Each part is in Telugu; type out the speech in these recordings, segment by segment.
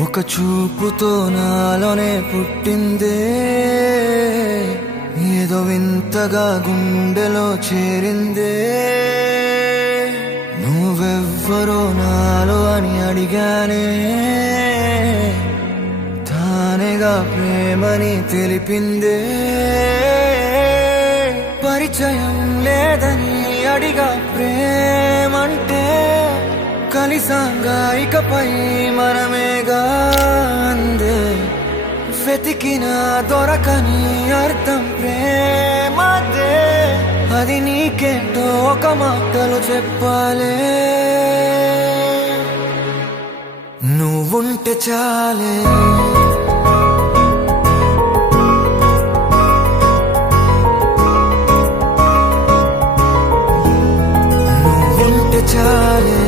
ఒక చూపుతో నాలోనే పుట్టిందే, ఏదో వింతగా గుండెలో చేరిందే. నువ్వెవ్వరో నాలో అని అడిగానే, తానేగా ప్రేమని తెలిపిందే. పరిచయం లేదని అడిగా ప్రేమంటే, కలిసాంగా ఇకపై మనమేగా అందే. వెతికిన దొరకని అర్థం ప్రేమదే, అది నీకేంటో ఒక మాటలో చెప్పాలే. నువ్వుంటే చాలే, నువ్వుంటే చాలే,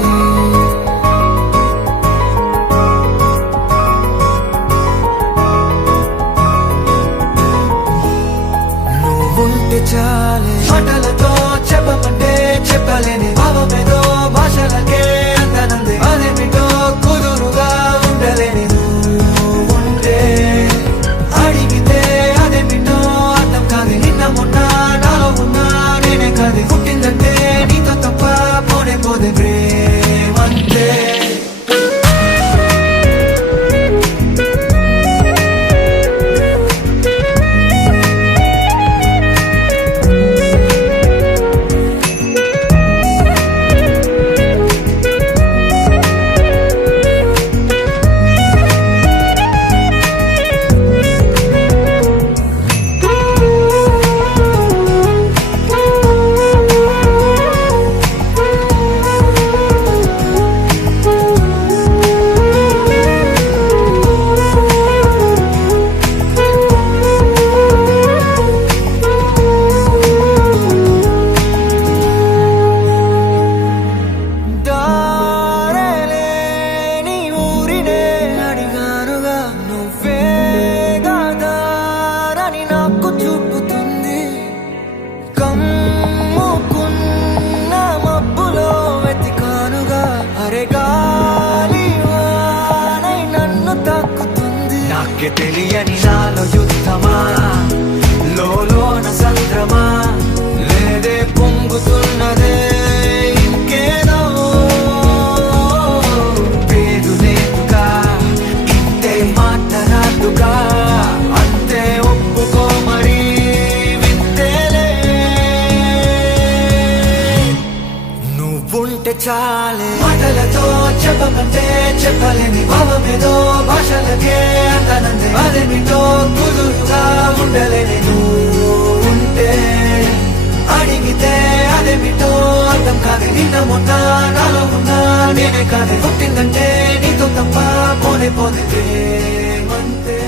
ఉంటే చాలే. మాటలతో చెప్పమంటే చెప్పలేని భావమేదో భాషలకే అందనందే. అదేమిటో కుదురుగా ఉండలేని నువ్వుంటే, అడిగితే అదేమిటో అర్థం కాదు. నిన్న మొన్న నాలో ఉన్నా నేనే కాదు. పుట్టిందంటే నీతో తప్ప పోనే పోదే ప్రేమంతే. నాకే తెలియని నాలో యుద్ధమా, లోన సంద్రమా, లేదే పొంగుతున్నదే ఇంకేదో. పేరు లేదుగా, ఇంతే మాట్లాడుగా, అంతే ఒప్పుకో మరి వింతేలే. నువ్వుంటే చాలే. మాటలతో చెప్పమంటే చెప్పలేని భావమేదో భాషలకే అందనందే. అదేమిటో కుదురుగా ఉండలేని నువ్వుంటే, అడిగితే అదేమిటో అర్థం కాదు. నిన్న మొన్న నాలో ఉన్నా నేనే కాదు. పుట్టిందంటే నీతో తప్ప పోనే పోదే ప్రేమంతే.